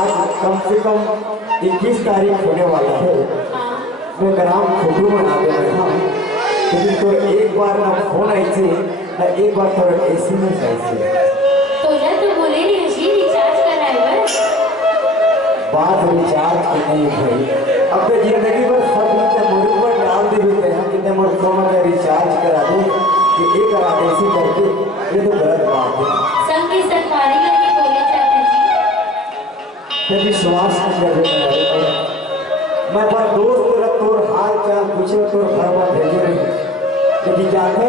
आज कम से कम 21 तारीख होने वाला है। मैं ग्राम फोटो बना दे रहा हूँ, लेकिन तो एक बार ना फोन आई थी ना एक बार तो SMS आई थी। तो यार तो बोले नहीं जी रिचार्ज कराए बस। बात रिचार्ज की नहीं भाई, अब तो जिंदगी भर सब मुझ पर डाल दे देते हैं कितने मोर फोन का रिचार्ज करा दे कि एक करा दे ऐसे करके, ये तो गलत बात है। संगी सरकारी लगी बोले चाचा जी। विश्वास कर मैं पर दोस्त तोर हाल चाल पूछे तोर घर पर भेजे रही, लेकिन जाके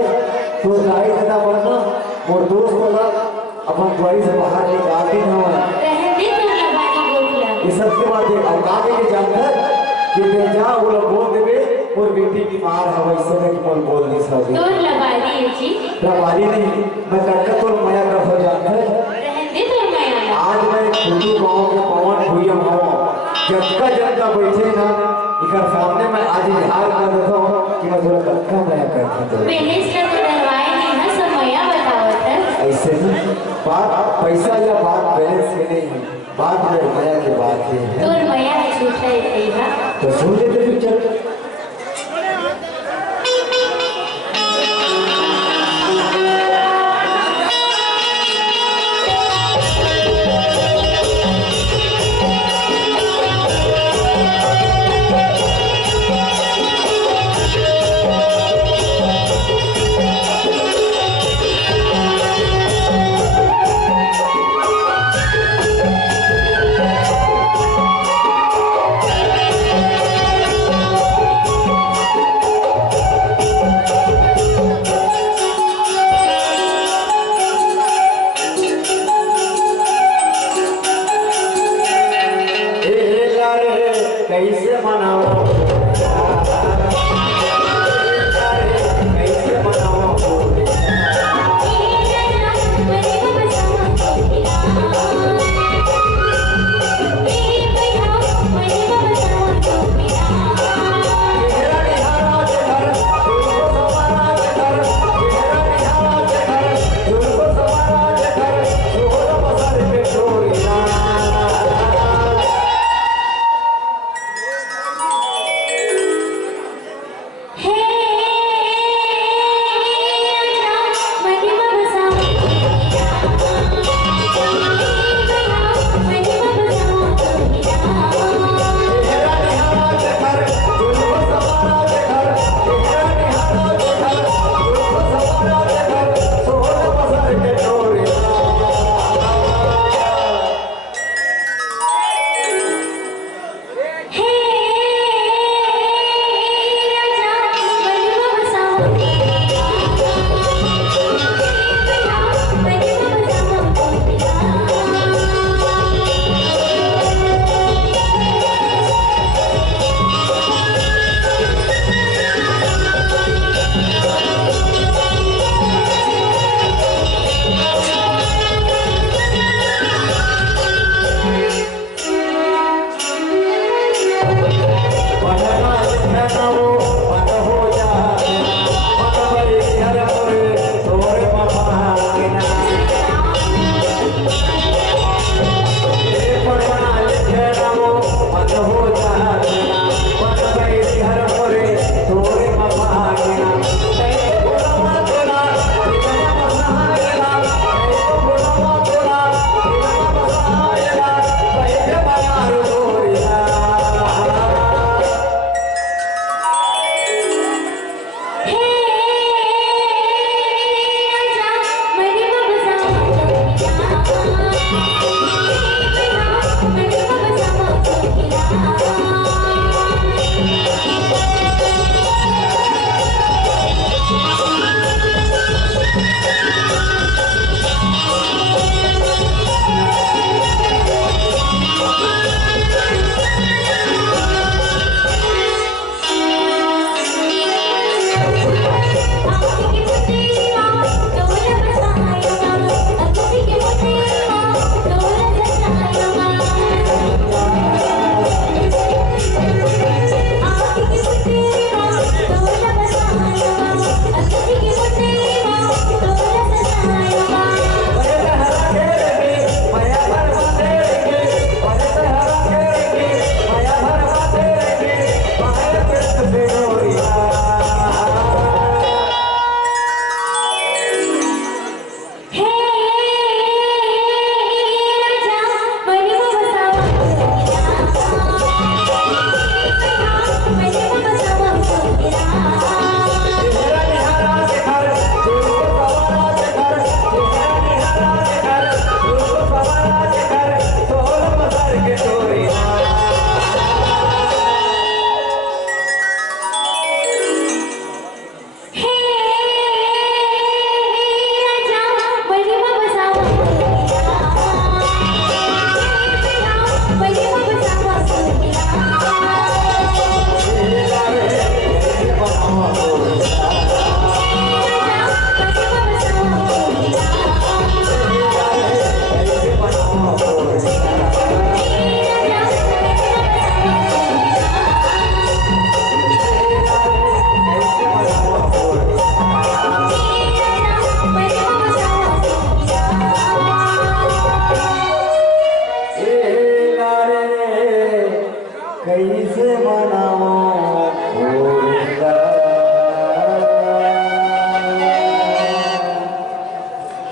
तोर गाड़ी दादा बनना और दोस्त वाला अपन द्वारी से बाहर निकाल दी ना रहने दे तो लगानी बोला। ये सबके बाद एक अवकाश के जानकर कि बेजा वो लोग बोल देवे और बेटी बीमार है वैसे में कौन बोल नहीं सकते। तोर लबारी है जी। लबारी नहीं, मैं करके तोर माया कर हो जाकर रहने दे तो माया। आज मैं खुदू गांव के पवन भूया हूँ, जनता जनता बैठे ना इधर सामने मैं आज इजहार कर देता हूँ कि मैं थोड़ा कक्का माया करता हूँ। बैलेंस का तो डरवाए नहीं ना, समया बतावत है। ऐसे ही बात पैसा या बात बैलेंस की नहीं है, बात में माया की बात है। तोर माया झूठा है। तो सुन लेते फिर चल।